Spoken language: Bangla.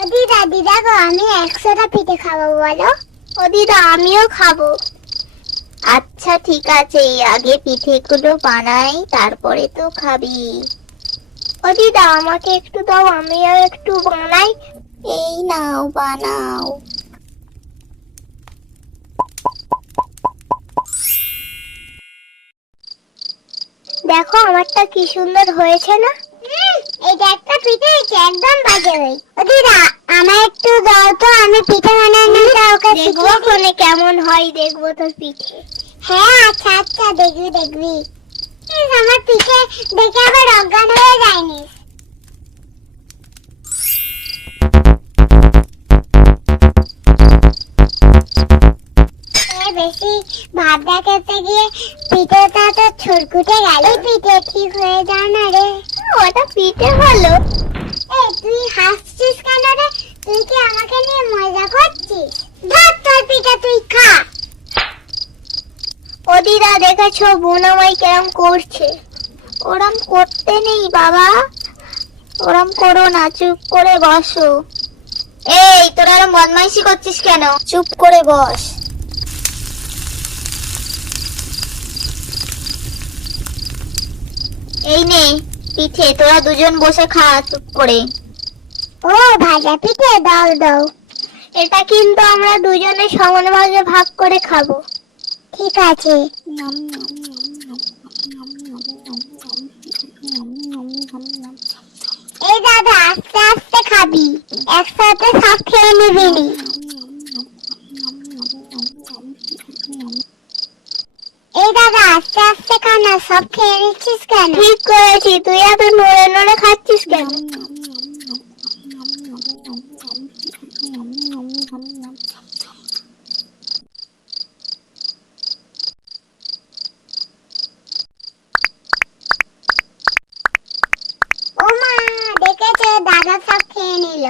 ও দিদা দিদা গো, আমি 100টা পিঠে খাবো বলো। ও দিদা আমিও খাবো। আচ্ছা ঠিক আছে, আগে পিঠেগুলো বানাই, তারপরে তো খাবি। ও দিদা আমাকে একটু দাও, আমিও একটু বানাই। এই নাও বানাও। দেখো আমারটা কি সুন্দর হয়েছে না? এটা একটা পিঠে হয়েছে, একদম বাজে হয়েছে। ও দিদা আমার একটু দাও তো, আমি পিঠে বানানোটা ওকে দেখবো ফোনে কেমন হয়, দেখবো তোর পিঠে। হ্যাঁ আচ্ছা আচ্ছা, দেখবি দেখবি। আমার পিঠে দেখে আবার অজ্ঞান হয়ে যায়নি। বেশি ভাত দেখাতে গিয়ে পিঠেটা তো ছুটকুটে গেল। পিঠে ঠিক হয়ে যায় না রে। ওটা পিঠে হলো। তুই হাসছিস কেন রে? তুই কি আমাকে নিয়ে মজা করছিস? ধর তোর পিঠে তুই খা। ও দিদা দেখেছো বোন আমায় কেরম করছে? ওরম করতে নেই বাবা, ওরম করো না, চুপ করে বসো। এই তোরা এরম বদমাইশি করছিস কেন? চুপ করে বস। এই নে পিঠে, তোরা দুজন বসে খা চুপ করে। ও ভাজা পিঠে দাও দাও। এটা কিন্তু আমরা দুজনে সমান ভাগে ভাগ করে খাবো। ঠিক আছে। এই দাদা আস্তে আস্তে খাবি, একসাথে সব খেয়ে নিবি নি। এই দাদা আস্তে আস্তে খা না, সব খেয়ে নিচ্ছিস কেন? ঠিক করেছি, তুই এত নড়ে নড়ে খাচ্ছিস কেন? ও মা, দেখেছো দাদা সব খেয়ে নিল।